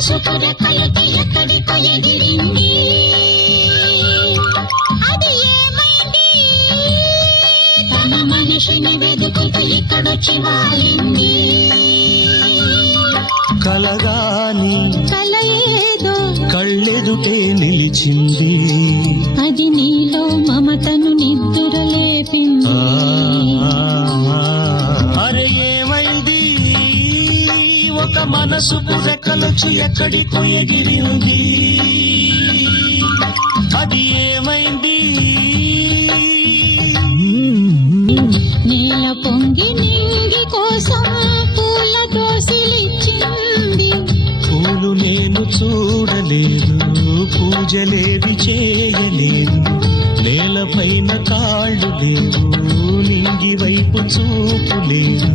మనసు పురకలకి ఎక్కడికో ఎగిరింది. అది ఏమైంది? తన మనిషిని వెతుకుతూ ఇక్కడొచ్చి వాలింది. కలగాని కల ఏదో కళ్ళెదుటే నిలిచింది. అది నీలో మమతను నిద్దురలేపింది. అరే ఏమైంది? ఒక మనసు పురకలొచ్చి ఎక్కడికో ఎగిరింది. అది ఏమైంది? నేల పొంగి నింగి కోసం పూల దోసిలిచ్చింది. పూలు నేను చూడలేదు, పూజలేవి చేయలేదు. నేలపైన కాళ్ళు లేవు, నింగి వైపు చూపు లేదు.